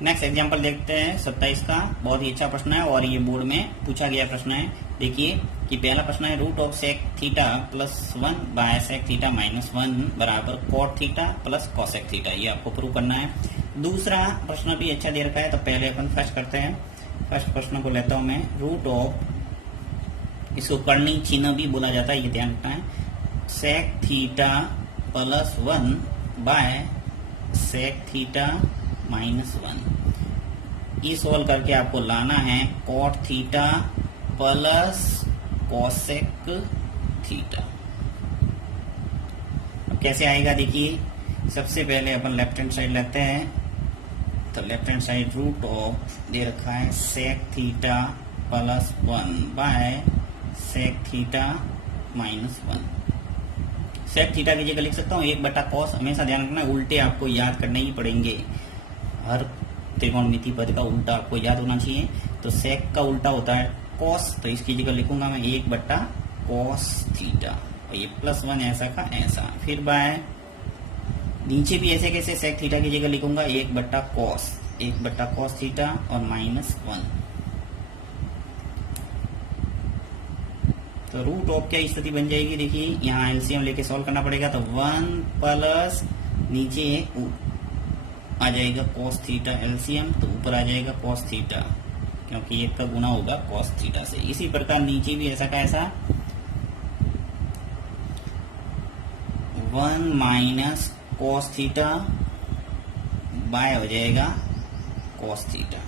Next example देखते हैं 27 का। बहुत ही अच्छा प्रश्न है और ये बोर्ड में पूछा गया प्रश्न है। देखिए कि पहला प्रश्न है root of sec theta plus 1 by sec theta minus 1 बराबर cot theta plus cosec theta, ये आपको प्रूव करना है। दूसरा प्रश्न भी अच्छा दे रखा है, तो पहले अपन फर्स्ट करते हैं। फर्स्ट प्रश्न को लेता हूं मैं। रूट ऑफ, इसको कर्णी चिन्ह भी बोला जाता है, ये ध्यान रखना है। Sec theta plus 1 by sec theta minus 1, ये सोल्व करके आपको लाना है cot theta plus cosec theta. अब कैसे आएगा देखिए, सबसे पहले अपन लेफ्ट हैंड साइड लेते हैं। तो left hand side root of दे रखा है sec theta plus 1 by sec theta minus 1। Sec theta की जगह लिख सकता हूँ 1/cos। हमेशा ध्यान रखना उल्टे आपको याद करने ही पड़ेंगे, हर त्रिकोणमिति पद का उल्टा आपको याद होना चाहिए। तो सेक का उल्टा होता है कॉस, तो इसकी जगह लिखूंगा मैं 1/cos थीटा, और ये +1 ऐसा का ऐसा। फिर बाय नीचे भी ऐसे कैसे सेक थीटा की जगह लिखूंगा 1/cos थीटा और माइनस 1। तो रूट ऑफ क्या स्थिति बन जाएगी, देखिए यहाँ एलसीएम लेके सॉल्व करना पड़ेगा। तो 1 प्लस नीचे आ जाएगा cos थीटा एलसीएम, तो ऊपर आ जाएगा cos थीटा, क्योंकि एक का गुना होगा cos थीटा से। इसी प्रकार नीचे भी ऐसा का ऐसा 1 माइनस cos थीटा बाय हो जाएगा cos थीटा।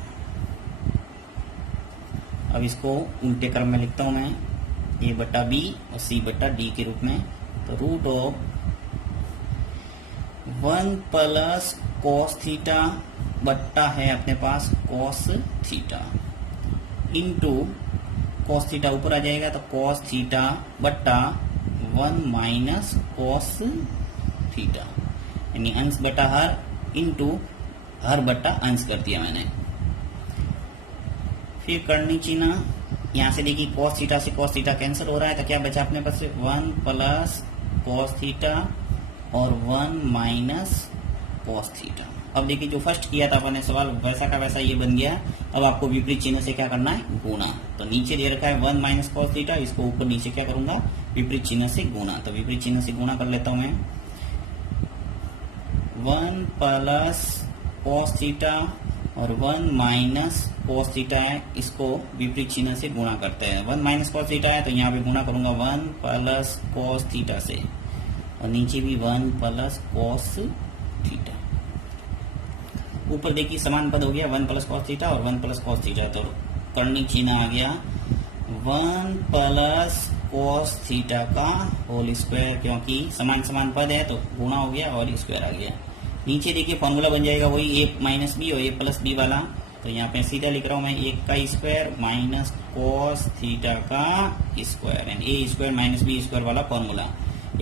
अब इसको उल्टे क्रम में लिखता हूं मैं, A/B और C/D के रूप में। तो root of 1 plus cos theta बट्टा है अपने पास cos theta into cos theta ऊपर आ जाएगा, तो cos थीटा बट्टा 1 माइनस cos थीटा, यानी अंश बटा हर इंटू हर बट्टा अंश कर दिया मैंने। फिर कर्णी चिन्ह, यहाँ से देखिए cos थीटा से cos थीटा कैंसिल हो रहा है, तो क्या बचा अपने पास 1 प्लस cos थीटा और 1 माइनस cos थीटा। अब देखिए जो फर्स्ट किया था अपने सवाल वैसा का वैसा ये बन गया। अब आपको विपरीत चिन्ह से क्या करना है, गुणा। तो नीचे दे रखा है 1 माइनस cos थीटा, इसको ऊपर नीचे क्या करूंगा, विपरीत चिन्ह से गुणा। तो विपरीत चिन्ह से गुणा कर लेता हूं मैं। 1 प्लस cos थीटा और 1 माइनस cos थीटा है, इसको विपरीत चिन्ह से गुणा करते हैं। 1 माइनस cos थीटा है तो यहाँ पे गुणा करूंगा 1 प्लस cos थीटा से, और नीचे भी 1 प्लस cos थीटा। ऊपर देखिए समान पद हो गया 1 प्लस cos थीटा और 1 प्लस cos थीटा, तो कर्णी चिन्ह आ गया 1 प्लस cos थीटा का होल स्क्वायर, क्योंकि समान समान पद है तो गुणा हो गया और स्क्वायर आ गया। नीचे देखिए फॉर्मूला बन जाएगा वही a माइनस बी और a प्लस बी वाला। तो यहाँ पे सीधा लिख रहा हूँ मैं 1 का स्क्वायर माइनस cos थीटा का स्क्वायर, यानी a square minus B square वाला फॉर्मूला।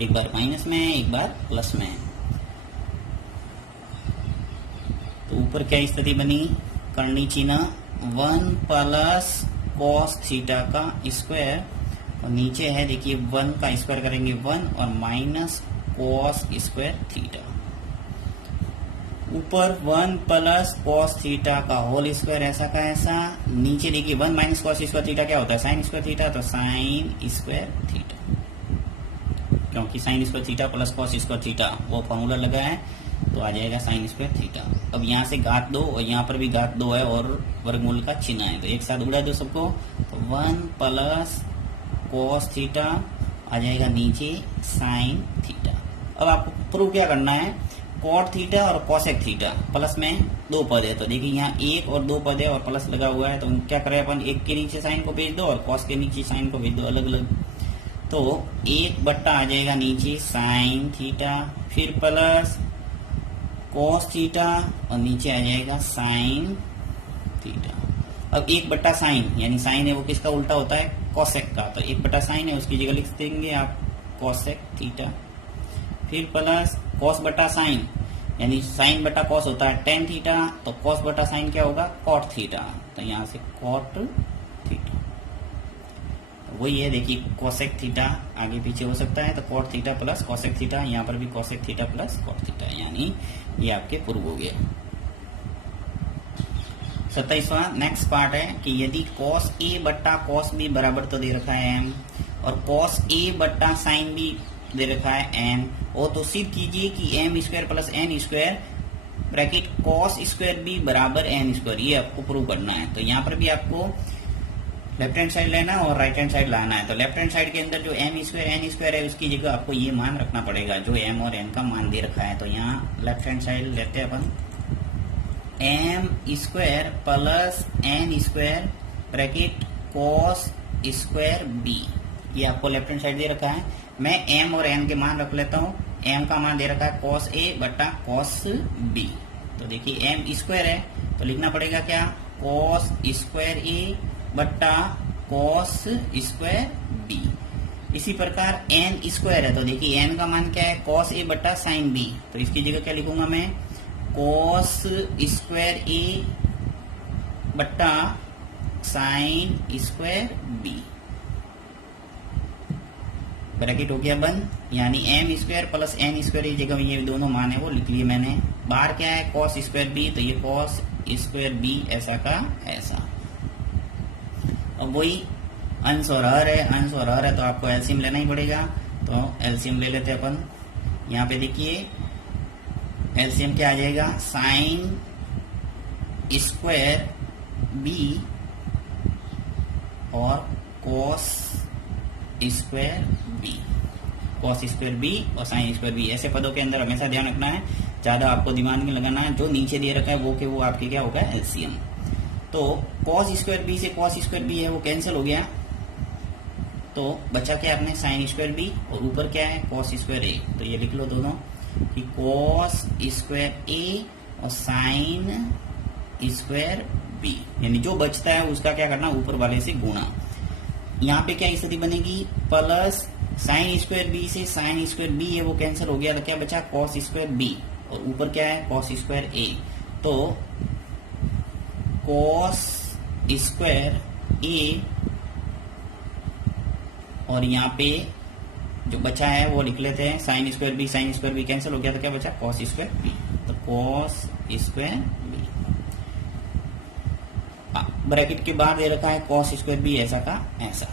एक बार माइनस में है, एक बार प्लस में है। तो ऊपर क्या स्थिति बनी, कर्णी चिन्ह 1 प्लस cos थीटा का स्क्वायर, और नीचे है देखिए 1 का स्क्वायर करेंगे 1 और माइनस cos स्क्वायर थीटा। ऊपर 1 प्लस cos थीटा का होल स्क्वायर ऐसा का ऐसा। नीचे देखिए 1 माइनस cos स्क्वायर थीटा क्या होता है, साइन स्क्वायर थीटा, तो साइन स्क्वायर थीटा, क्योंकि sine square theta plus cos square theta वो फॉर्मूला लगा है, तो आ जाएगा साइन स्क्वायर थीटा। अब यहाँ से घात 2 और यहाँ पर भी घात 2 है और वर्गमूल का चिन्ह है, तो एक साथ उड़ा दो सबको। तो 1 प्लस cos थीटा आ जाएगा नीचे साइन थीटा। अब आपको प्रूव क्या करना है, कॉट थीटा और कॉसेक थीटा प्लस में 2 पद है, तो देखिए यहाँ 1 और 2 पद है और प्लस लगा हुआ है, तो क्या करें अपन 1 के नीचे साइन को भेज दो और कॉस के नीचे साइन को भेज दो अलग अलग। तो 1 बट्टा आ जाएगा नीचे साइन थीटा, फिर प्लस कॉस थीटा और नीचे आ जाएगा साइन थीटा। अब 1 बट्टा साइन, यानी साइन है वो किसका उल्टा होता है, कॉसेक का, तो 1 बट्टा साइन है उसकी जगह लिख देंगे आप कॉसेक थीटा। फिर प्लस कॉस बटा साइन, यानी साइन बटा कॉस होता है टेन थीटा, तो कॉस बटा साइन क्या होगा, कॉट थीटा, तो यहाँ से कॉट थीटा। वही है देखिए कोसेक थीटा आगे पीछे हो सकता है, तो cot theta plus cosec theta, यहाँ पर भी cosec theta plus cot theta, यानी ये आपके प्रूव हो गया। 27वां नेक्स्ट पार्ट है कि यदि cos A बट्टा cos B बराबर तो दे रखा है m और cos A बट्टा sin B दे रखा है n, और तो सिद्ध कीजिए कि m square plus n square bracket cos square B बराबर n स्क्वायर, ये आपको प्रूव करना है। तो यहाँ पर भी आपको लेफ्ट हैंड साइड लेना है और राइट हैंड साइड लाना है। तो लेफ्ट हैंड साइड के अंदर जो m स्क्वायर n स्क्वायर है उसकी जगह आपको ये मान रखना पड़ेगा जो m और n का मान दे रखा है। तो यहाँ लेफ्ट हैंड साइड लेते हैं अपन m square plus n square bracket cos square b, ये आपको लेफ्ट हैंड साइड दे रखा है। मैं m और n के मान रख लेता हूँ। m का मान दे रखा है cos a बट्टा cos b। तो देखिए m स्क्वायर है तो लिखना पड़ेगा क्या, cos स्क्वायर a बट्टा cos स्क्वायर b। इसी प्रकार n स्क्वायर है तो देखिए n का मान क्या है, cos a बट्टा sin b। तो इसकी जगह क्या लिखूंगा मैं, cos स्क्वायर a बट्टा sin स्क्वायर b। ब्रैकेट हो गया बंद, यानी m square plus n square की जगह ये दोनों मान है वो लिख लिए मैंने। बाहर क्या है cos स्क्वायर b, तो ये cos स्क्वायर b ऐसा का ऐसा। अब वही अंश और हर है, अंश और हर है तो आपको एलसीएम लेना ही पड़ेगा। तो एलसीएम ले लेते हैं अपन। यहाँ पे देखिए एलसीएम क्या आ जाएगा, साइन स्क्वायर बी और cos square B, cos square B और साइन स्क्वायर बी। ऐसे पदों के अंदर हमेशा ध्यान रखना है, ज्यादा आपको दिमाग में लगाना है। जो नीचे दे रखा है वो के वो आपके क्या होगा, एलसीएम। तो cos स्क्वायर बी से cos स्क्वायर बी है वो कैंसिल हो गया, तो बचा क्या अपने साइन स्क्वायर बी और ऊपर क्या है cos स्क्वायर ए। तो ये लिख लो दोनों कि cos स्क्वायर ए और साइन स्क्वायर बी, यानी जो बचता है उसका क्या करना, ऊपर वाले से गुणा। यहाँ पे क्या स्थिति बनेगी, प्लस साइन स्क्वायर बी से साइन स्क्वायर बी है वो कैंसिल हो गया, तो क्या बचा cos स्क्वायर बी और ऊपर क्या है cos स्क्वायर ए। तो cos स्क्वायर ए और यहाँ पे जो बचा है वो लिख लेते हैं साइन स्क्वायर बी कैंसिल हो गया, तो क्या बचा cos स्क्वायर बी। तो cos स्क्वायर बी ब्रैकेट के बाहर दे रखा है cos स्क्वायर बी ऐसा का ऐसा।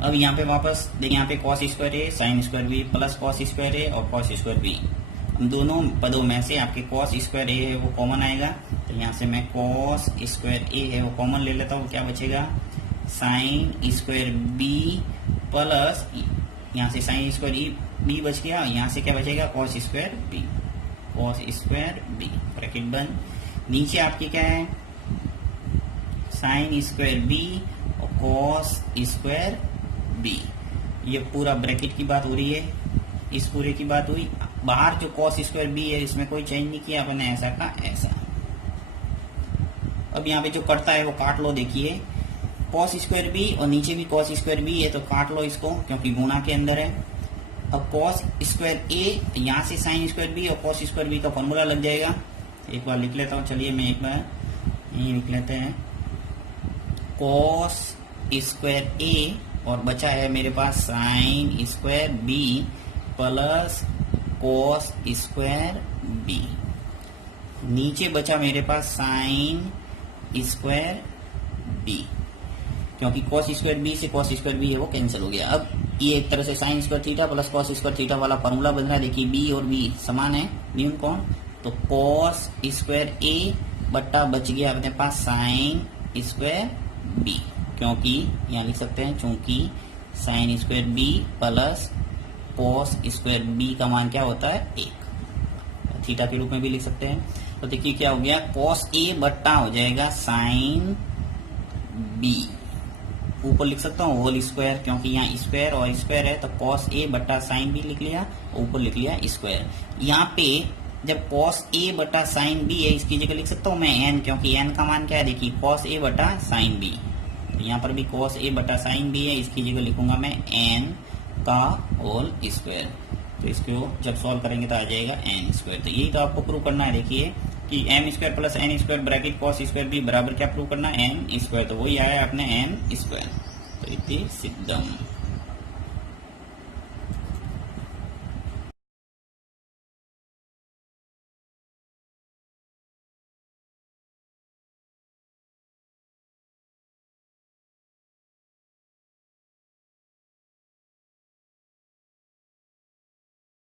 अब यहाँ पे वापस देखिए, यहाँ पे cos square A sine square B plus cos square A और cos स्क्वायर बी, दोनों पदों में से आपके cos स्क्वायर ए है वो कॉमन आएगा। तो यहाँ से मैं cos स्क्वायर ए है वो कॉमन ले लेता हूँ, क्या बचेगा साइन स्क्वायर बी प्लस यहाँ से साइन स्क्वायर बी बच गया, यहाँ से क्या बचेगा cos square B, cos square B bracket बंद। नीचे आपकी क्या है साइन स्क्वायर बी और cos स्क्वायर बी, ये पूरा ब्रैकेट की बात हो रही है, इस पूरे की बात हुई। बाहर जो cos स्क्वायर बी है इसमें कोई चेंज नहीं किया अपने, ऐसा का ऐसा। अब यहाँ पे जो कटता है वो काट लो, देखिए cos स्क्वायर बी और नीचे भी cos स्क्वायर बी है तो काट लो इसको क्योंकि गुणा के अंदर है। अब cos स्क्वायर ए यहाँ से साइन स्क्वायर बी और cos स्क्वायर बी का फॉर्मूला लग जाएगा। एक बार लिख लेता हूँ, चलिए मैं एक बार यही लिख लेते हैं cos स्क्वायर ए और बचा है मेरे पास sine square B plus cos square B, नीचे बचा मेरे पास साइन स्क्वायर बी क्योंकि cos स्क्वायर बी से cos स्क्वायर बी है वो कैंसिल हो गया। अब ये एक तरह से sine square theta plus cos square theta वाला फॉर्मूला बन रहा है। देखिए बी और बी समान है, न्यून कौन, तो cos स्क्वायर ए बट्टा बच गया अपने पास साइन स्क्वायर बी, क्योंकि यहाँ लिख सकते हैं चूंकि sine square B plus cos square B का मान क्या होता है 1, थीटा के रूप में भी लिख सकते हैं। तो देखिए क्या हो गया, cos ए बट्टा हो जाएगा साइन बी, ऊपर लिख सकता हूँ होल स्क्वायर क्योंकि यहाँ स्क्वायर और स्क्वायर है, तो cos ए बट्टा साइन बी लिख लिया, ऊपर लिख लिया स्क्वायर। यहाँ पे जब cos ए बट्टा साइन बी है इसकी जगह लिख सकता हूँ मैं n, क्योंकि n का मान क्या है, देखिए cos ए बट्टा साइन बी, तो यहाँ पर भी cos ए बट्टा साइन बी है, इसकी जगह लिखूंगा मैं n का होल स्क्वायर। तो इसको जब सॉल्व करेंगे तो आ जाएगा n स्क्वायर। तो यही तो आपको प्रूव करना है, देखिए कि m square plus n square bracket cos square B बराबर क्या प्रूव करना है n स्क्वायर, तो वही आया अपने n स्क्वायर। तो इति सिद्धम।